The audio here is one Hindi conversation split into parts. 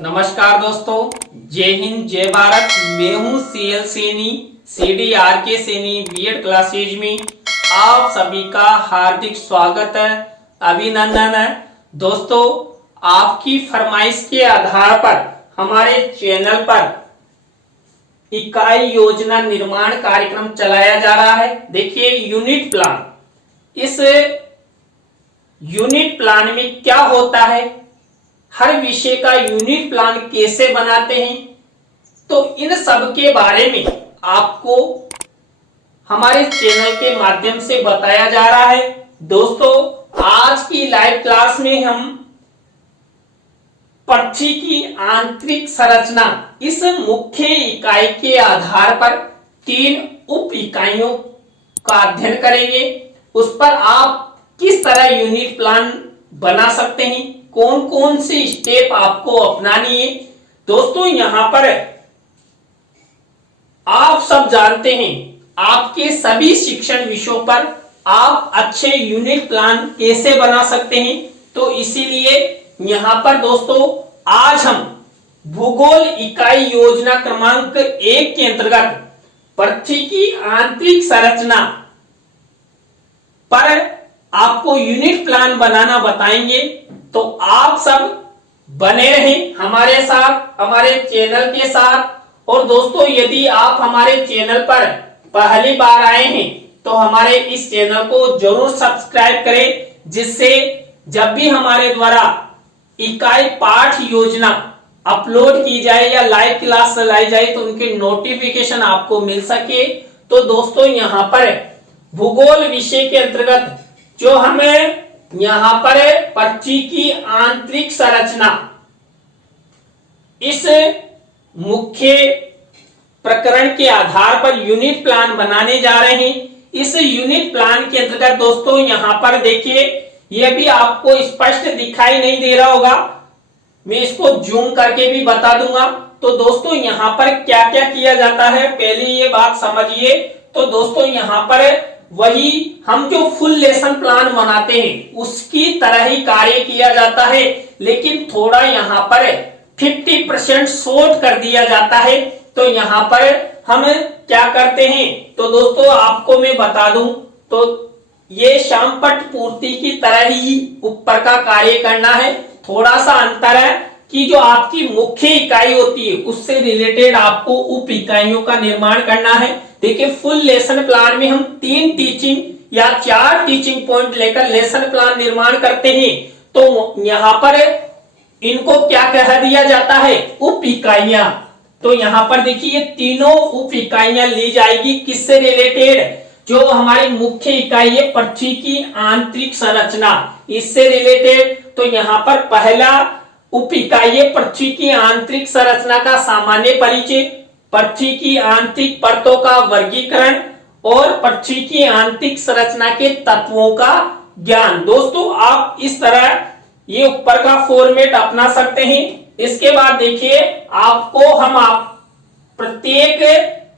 नमस्कार दोस्तों, जय हिंद जय भारत। मैं हूं CL Saini, CDRK Saini BEd classes में आप सभी का हार्दिक स्वागत है, अभिनंदन है। दोस्तों, आपकी फरमाइश के आधार पर हमारे चैनल पर इकाई योजना निर्माण कार्यक्रम चलाया जा रहा है। देखिए, यूनिट प्लान, इस यूनिट प्लान में क्या होता है, हर विषय का यूनिट प्लान कैसे बनाते हैं, तो इन सब के बारे में आपको हमारे चैनल के माध्यम से बताया जा रहा है। दोस्तों, आज की लाइव क्लास में हम पृथ्वी की आंतरिक संरचना, इस मुख्य इकाई के आधार पर 3 उप इकाइयों का अध्ययन करेंगे। उस पर आप किस तरह यूनिट प्लान बना सकते हैं, कौन कौन से स्टेप आपको अपनानी है। दोस्तों, यहां पर आप सब जानते हैं, आपके सभी शिक्षण विषयों पर आप अच्छे यूनिट प्लान कैसे बना सकते हैं। तो इसीलिए यहां पर दोस्तों आज हम भूगोल इकाई योजना क्रमांक 1 के अंतर्गत पृथ्वी की आंतरिक संरचना पर आपको यूनिट प्लान बनाना बताएंगे। तो आप सब बने रहें हमारे साथ, हमारे चैनल के साथ। और दोस्तों, यदि आप हमारे चैनल पर पहली बार आए हैं तो हमारे इस चैनल को जरूर सब्सक्राइब करें, जिससे जब भी हमारे द्वारा इकाई पाठ योजना अपलोड की जाए या लाइव क्लास चलाई जाए तो उनके नोटिफिकेशन आपको मिल सके। तो दोस्तों, यहाँ पर भूगोल विषय के अंतर्गत जो हमें यहां पर पृथ्वी की आंतरिक संरचना, इस मुख्य प्रकरण के आधार पर यूनिट प्लान बनाने जा रहे हैं। इस यूनिट प्लान के अंतर्गत दोस्तों यहां पर देखिए, यह भी आपको स्पष्ट दिखाई नहीं दे रहा होगा, मैं इसको जूम करके भी बता दूंगा। तो दोस्तों, यहां पर क्या क्या किया जाता है, पहले ये बात समझिए। तो दोस्तों, यहां पर वही हम जो फुल लेसन प्लान बनाते हैं उसकी तरह ही कार्य किया जाता है, लेकिन थोड़ा यहाँ पर 50% शॉर्ट कर दिया जाता है। तो यहाँ पर हम क्या करते हैं, तो दोस्तों आपको मैं बता दूं, तो ये श्यामपट्ट पूर्ति की तरह ही ऊपर का कार्य करना है। थोड़ा सा अंतर है कि जो आपकी मुख्य इकाई होती है उससे रिलेटेड आपको उप इकाइयों का निर्माण करना है। देखिए, फुल लेसन प्लान में हम 3 टीचिंग या 4 टीचिंग पॉइंट लेकर लेसन प्लान निर्माण करते हैं। तो यहाँ पर इनको क्या कह दिया जाता है, उप इकाइयां। तो यहाँ पर देखिए, ये तीनों उप इकाइयां ली जाएगी किससे रिलेटेड, जो हमारी मुख्य इकाई है पृथ्वी की आंतरिक संरचना, इससे रिलेटेड। तो यहाँ पर पहला उप इकाई है पृथ्वी की आंतरिक संरचना का सामान्य परिचय, पृथ्वी की आंतरिक परतों का वर्गीकरण और पृथ्वी की आंतरिक संरचना के तत्वों का ज्ञान। दोस्तों, आप इस तरह ये ऊपर का फॉर्मेट अपना सकते हैं। इसके बाद देखिए, आपको हम प्रत्येक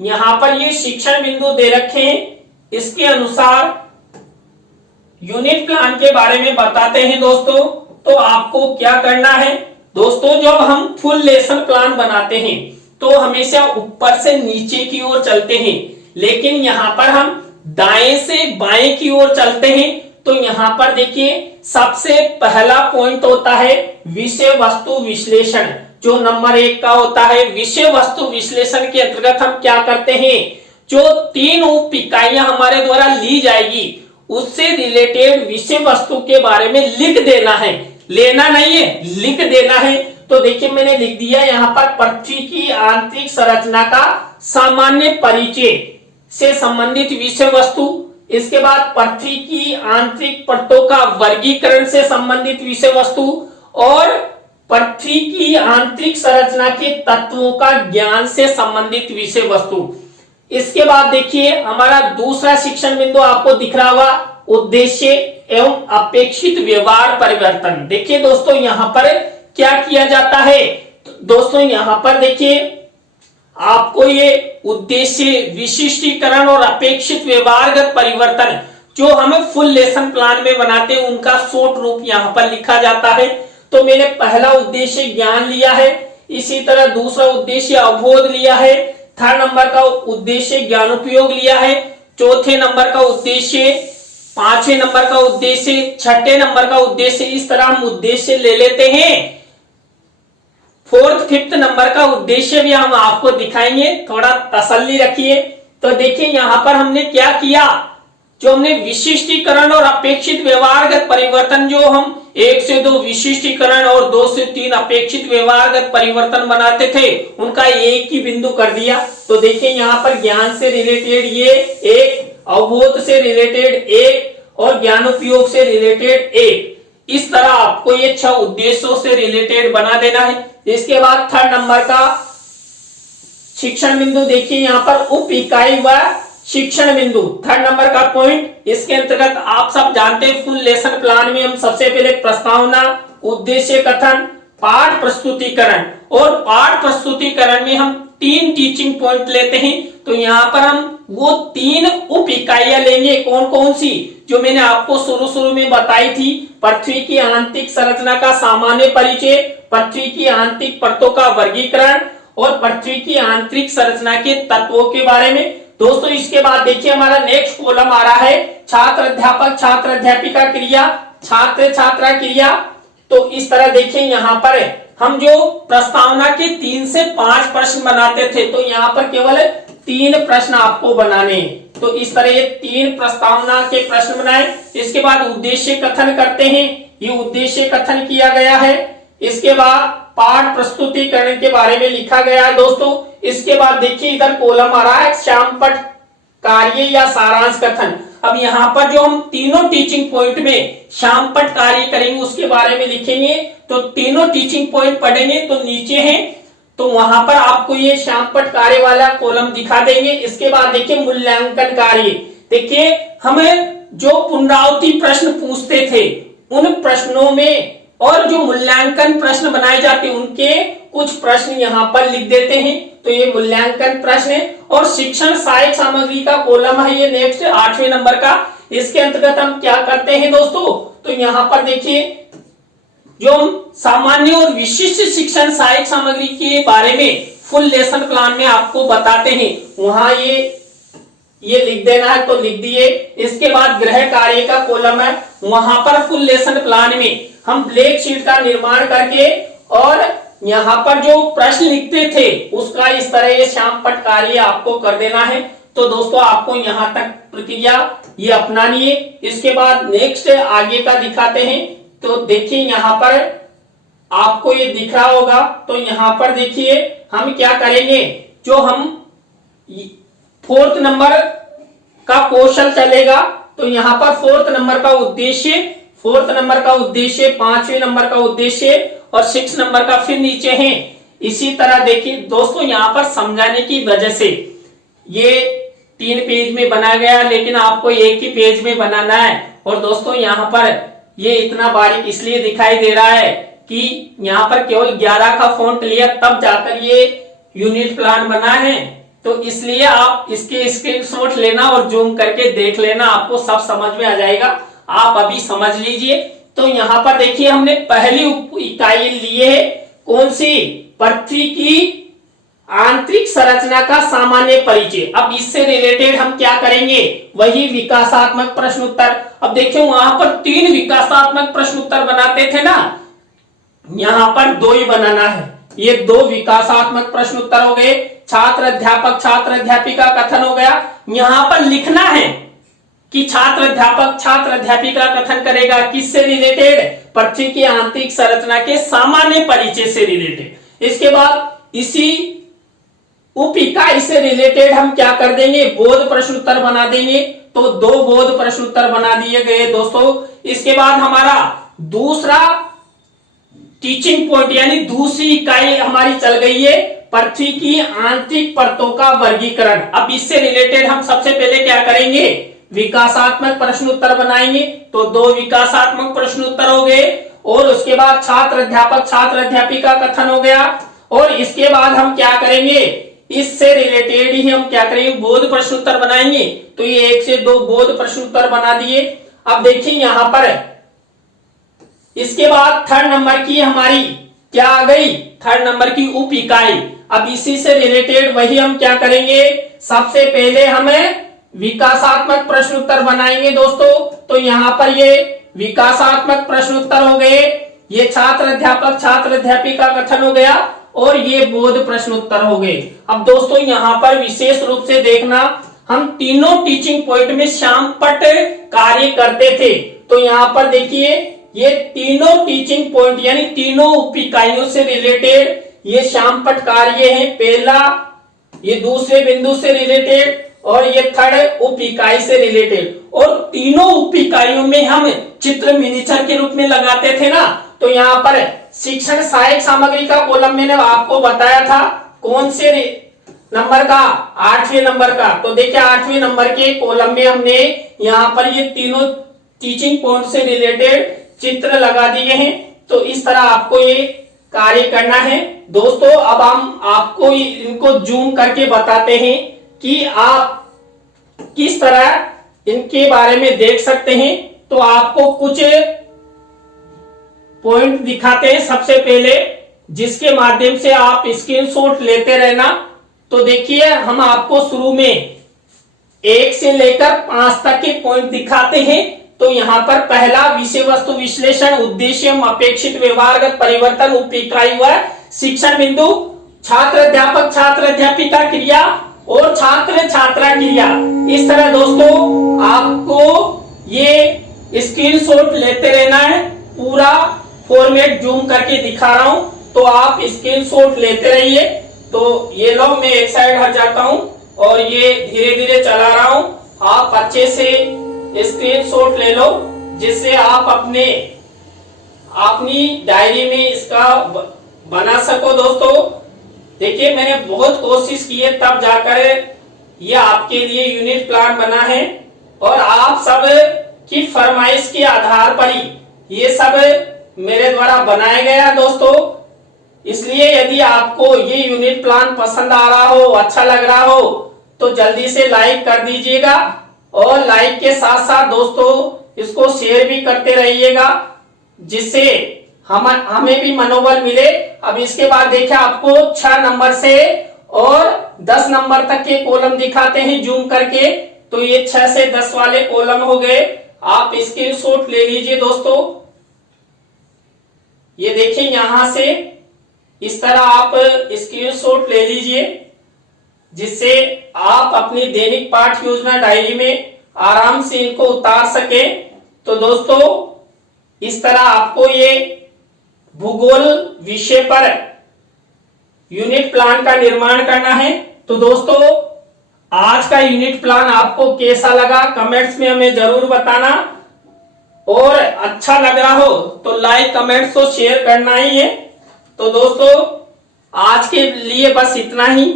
यहां पर ये शिक्षण बिंदु दे रखे हैं, इसके अनुसार यूनिट प्लान के बारे में बताते हैं। दोस्तों, तो आपको क्या करना है, दोस्तों जब हम फुल लेसन प्लान बनाते हैं तो हमेशा ऊपर से नीचे की ओर चलते हैं, लेकिन यहाँ पर हम दाएं से बाएं की ओर चलते हैं। तो यहाँ पर देखिए, सबसे पहला पॉइंट होता है विषय वस्तु विश्लेषण, जो नंबर 1 का होता है। विषय वस्तु विश्लेषण के अंतर्गत हम क्या करते हैं, जो 3 उप इकाइयां हमारे द्वारा ली जाएगी उससे रिलेटेड विषय वस्तु के बारे में लिख देना है, लेना नहीं है, लिख देना है। तो देखिए, मैंने लिख दिया यहाँ पर पृथ्वी की आंतरिक संरचना का सामान्य परिचय से संबंधित विषय वस्तु, इसके बाद पृथ्वी की आंतरिक परतों का वर्गीकरण से संबंधित विषय वस्तु और पृथ्वी की आंतरिक संरचना के तत्वों का ज्ञान से संबंधित विषय वस्तु। इसके बाद देखिए, हमारा दूसरा शिक्षण बिंदु आपको दिख रहा होगा, उद्देश्य एवं अपेक्षित व्यवहार परिवर्तन। देखिए दोस्तों, यहाँ पर क्या किया जाता है, तो दोस्तों यहाँ पर देखिए, आपको ये उद्देश्य, विशिष्टीकरण और अपेक्षित व्यवहारगत परिवर्तन जो हमें फुल लेसन प्लान में बनाते हैं उनका शॉर्ट रूप यहाँ पर लिखा जाता है। तो मैंने पहला उद्देश्य ज्ञान लिया है, इसी तरह दूसरा उद्देश्य अवबोध लिया है, थर्ड नंबर का उद्देश्य ज्ञानोपयोग लिया है, चौथे नंबर का उद्देश्य, पांचवें नंबर का उद्देश्य, छठे नंबर का उद्देश्य, इस तरह हम उद्देश्य ले लेते हैं। फोर्थ फिफ्थ नंबर का उद्देश्य भी हम आपको दिखाएंगे, थोड़ा तसल्ली रखिए। तो देखिए यहां पर हमने क्या किया, जो हमने विशिष्टीकरण और अपेक्षित व्यवहारगत परिवर्तन, जो हम 1 से 2 विशिष्टीकरण और 2 से 3 अपेक्षित व्यवहारगत परिवर्तन बनाते थे, उनका एक ही बिंदु कर दिया। तो देखिए यहाँ पर ज्ञान से रिलेटेड ये एक, अवबोध से रिलेटेड एक और ज्ञानोपयोग से रिलेटेड एक, इस तरह आपको ये 6 उद्देश्यों से रिलेटेड बना देना है। इसके बाद थर्ड नंबर का शिक्षण बिंदु, देखिए यहाँ पर उप इकाई व शिक्षण बिंदु, थर्ड नंबर का पॉइंट। इसके अंतर्गत आप सब जानते हैं फुल लेसन प्लान में हम सबसे पहले प्रस्तावना, उद्देश्य कथन, पाठ प्रस्तुतिकरण, और पाठ प्रस्तुतिकरण में हम 3 टीचिंग पॉइंट लेते हैं। तो यहाँ पर हम वो 3 उप इकाइयां लेंगे, कौन कौन सी, जो मैंने आपको शुरू में बताई थी। पृथ्वी की आंतरिक संरचना का सामान्य परिचय, पृथ्वी की आंतरिक परतों का वर्गीकरण और पृथ्वी की आंतरिक संरचना के तत्वों के बारे में। दोस्तों इसके बाद देखिए हमारा नेक्स्ट कॉलम आ रहा है छात्र अध्यापक छात्र अध्यापिका क्रिया, छात्र छात्रा क्रिया। तो इस तरह देखिए यहाँ पर हम जो प्रस्तावना के 3 से 5 प्रश्न बनाते थे, तो यहाँ पर केवल 3 प्रश्न आपको बनाने हैं। तो इस तरह ये 3 प्रस्तावना के प्रश्न बनाए। इसके बाद उद्देश्य कथन करते हैं, ये उद्देश्य कथन किया गया है। इसके बाद पाठ प्रस्तुतिकरण के बारे में लिखा गया है दोस्तों। इसके बाद देखिए इधर कॉलम आ रहा है श्यामपट्ट कार्य या सारांश कथन। अब यहाँ पर जो हम तीनों टीचिंग पॉइंट में श्यामपट्ट कार्य करेंगे उसके बारे में लिखेंगे, तो तीनों टीचिंग पॉइंट पढ़ेंगे तो नीचे हैं, तो वहां पर आपको ये श्यामपट्ट कार्य वाला कॉलम दिखा देंगे। इसके बाद देखिए मूल्यांकन कार्य, देखिए हमें जो पुनरावृत्ति प्रश्न पूछते थे उन प्रश्नों में और जो मूल्यांकन प्रश्न बनाए जाते हैं उनके कुछ प्रश्न यहाँ पर लिख देते हैं। तो ये मूल्यांकन प्रश्न है। और शिक्षण सहायक सामग्री का कॉलम है ये नेक्स्ट 8वें नंबर का। इसके अंतर्गत हम क्या करते हैं दोस्तों, तो यहाँ पर देखिए जो हम सामान्य और विशिष्ट शिक्षण सहायक सामग्री के बारे में फुल लेसन प्लान में आपको बताते हैं, वहां ये लिख देना है, तो लिख दिए। इसके बाद गृह कार्य का कॉलम है, वहां पर फुल लेसन प्लान में हम ब्लैक शीट का निर्माण करके और यहाँ पर जो प्रश्न लिखते थे उसका इस तरह ये श्यामपट्ट कार्य आपको कर देना है। तो दोस्तों आपको यहाँ तक प्रक्रिया ये अपनानी है। इसके बाद नेक्स्ट आगे का दिखाते हैं। तो देखिए यहाँ पर आपको ये दिख रहा होगा, तो यहाँ पर देखिए हम क्या करेंगे, जो हम 4th नंबर का कौशल चलेगा, तो यहाँ पर 4th नंबर का उद्देश्य, 4th नंबर का उद्देश्य, 5वें नंबर का उद्देश्य और 6 नंबर का फिर नीचे है। इसी तरह देखिए दोस्तों यहाँ पर समझाने की वजह से ये 3 पेज में बनाया गया, लेकिन आपको एक ही पेज में बनाना है। और दोस्तों यहाँ पर ये इतना बारीक इसलिए दिखाई दे रहा है कि यहाँ पर केवल 11 का फॉन्ट लिया तब जाकर ये यूनिट प्लान बना है। तो इसलिए आप इसके स्क्रीनशॉट लेना और जूम करके देख लेना, आपको सब समझ में आ जाएगा। आप अभी समझ लीजिए। तो यहाँ पर देखिए हमने पहली उप इकाई ली है, कौन सी, पृथ्वी की आंतरिक संरचना का सामान्य परिचय। अब इससे रिलेटेड हम क्या करेंगे, वही विकासात्मक प्रश्न उत्तर। अब देखिए वहां पर 3 विकासात्मक प्रश्न उत्तर बनाते थे ना, यहाँ पर 2 ही बनाना है। ये 2 विकासात्मक प्रश्न उत्तर हो गए। छात्र अध्यापक छात्र अध्यापिका कथन हो गया। यहाँ पर लिखना है कि छात्र अध्यापक छात्र अध्यापिका कथन करेगा किससे रिलेटेड, पृथ्वी की आंतरिक संरचना के सामान्य परिचय से रिलेटेड। इसके बाद इसी उप इकाई से रिलेटेड हम क्या कर देंगे, बोध प्रश्न उत्तर बना देंगे। तो 2 बोध प्रश्न उत्तर बना दिए गए दोस्तों। इसके बाद हमारा दूसरा टीचिंग पॉइंट यानी दूसरी इकाई हमारी चल गई है, पृथ्वी की आंतरिक परतों का वर्गीकरण। अब इससे रिलेटेड हम सबसे पहले क्या करेंगे, विकासात्मक प्रश्न उत्तर बनाएंगे। तो 2 विकासात्मक प्रश्न उत्तर हो गए। और उसके बाद छात्र अध्यापक छात्र अध्यापिका कथन हो गया। और इसके बाद हम क्या करेंगे, इससे रिलेटेड ही हम क्या करेंगे, बोध प्रश्न उत्तर बनाएंगे। तो ये 1 से 2 बोध प्रश्न उत्तर बना दिए। अब देखिए यहाँ पर इसके बाद 3rd नंबर की हमारी क्या आ गई, थर्ड नंबर की उप इकाई। अब इसी से रिलेटेड वही हम क्या करेंगे, सबसे पहले हमें विकासात्मक प्रश्न उत्तर बनाएंगे दोस्तों। तो यहाँ पर ये विकासात्मक प्रश्न उत्तर हो गए, ये छात्र अध्यापक छात्र अध्यापिका कथन हो गया, और ये बोध प्रश्न उत्तर हो गए। अब दोस्तों यहाँ पर विशेष रूप से देखना, हम तीनों टीचिंग पॉइंट में श्यामपट्ट कार्य करते थे। तो यहाँ पर देखिए ये तीनों टीचिंग पॉइंट यानी तीनों उप इकाइयों से रिलेटेड ये श्यामपट्ट कार्य है। पहला ये दूसरे बिंदु से रिलेटेड और ये थर्ड उप इकाई से रिलेटेड, और तीनों उप इकाइयों में हम चित्र मिनिएचर के रूप में लगाते थे ना। तो यहाँ पर शिक्षण सहायक सामग्री का कॉलम मैंने आपको बताया था, कौन से नंबर का, 8वें नंबर का। तो देखिए 8वें नंबर के कॉलम में हमने यहाँ पर ये तीनों टीचिंग पॉइंट से रिलेटेड चित्र लगा दिए हैं। तो इस तरह आपको ये कार्य करना है दोस्तों। अब हम आपको इनको जूम करके बताते हैं कि आप किस तरह इनके बारे में देख सकते हैं। तो आपको कुछ पॉइंट दिखाते हैं सबसे पहले, जिसके माध्यम से आप स्क्रीनशॉट लेते रहना। तो देखिए हम आपको शुरू में 1 से लेकर 5 तक के पॉइंट दिखाते हैं। तो यहाँ पर पहला विषय वस्तु विश्लेषण, उद्देश्य, अपेक्षित व्यवहारगत परिवर्तन, उप इकाई व शिक्षण बिंदु, छात्र अध्यापक छात्र अध्यापिका क्रिया और छात्र छात्रा क्रिया। इस तरह दोस्तों आपको ये स्क्रीनशॉट लेते रहना है। पूरा फॉर्मेट जूम करके दिखा रहा हूं, तो आप स्क्रीनशॉट लेते रहिए। तो ये लो, मैं एक साइड हट जाता हूं और ये धीरे धीरे चला रहा हूं। आप अच्छे से स्क्रीनशॉट ले लो, जिससे आप अपनी डायरी में इसका बना सको दोस्तों। देखिए मैंने बहुत कोशिश की है, तब जाकर ये आपके लिए यूनिट प्लान बना है, और आप सब की फरमाइश के आधार पर ही ये सब मेरे द्वारा बनाया गया दोस्तों। इसलिए यदि आपको ये यूनिट प्लान पसंद आ रहा हो, अच्छा लग रहा हो, तो जल्दी से लाइक कर दीजिएगा, और लाइक के साथ साथ दोस्तों इसको शेयर भी करते रहिएगा, जिससे हमें भी मनोबल मिले। अब इसके बाद देखिए आपको 6 नंबर से और 10 नंबर तक के कॉलम दिखाते हैं जूम करके। तो ये 6 से 10 वाले कॉलम हो गए। आप स्क्रीनशॉट ले लीजिए दोस्तों। ये देखिए यहां से इस तरह आप स्क्रीनशॉट ले लीजिए, जिससे आप अपनी दैनिक पाठ योजना डायरी में आराम से इनको उतार सके। तो दोस्तों इस तरह आपको ये भूगोल विषय पर यूनिट प्लान का निर्माण करना है। तो दोस्तों आज का यूनिट प्लान आपको कैसा लगा कमेंट्स में हमें जरूर बताना, और अच्छा लग रहा हो तो लाइक कमेंट्स तो शेयर करना ही है। तो दोस्तों आज के लिए बस इतना ही।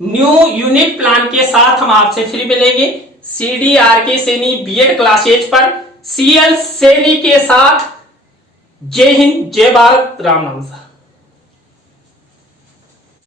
न्यू यूनिट प्लान के साथ हम आपसे फिर मिलेंगे CDRK सैनी बीएड क्लासेज पर CL सैनी के साथ। जय हिंद, जय भारत, राम नमस्कार।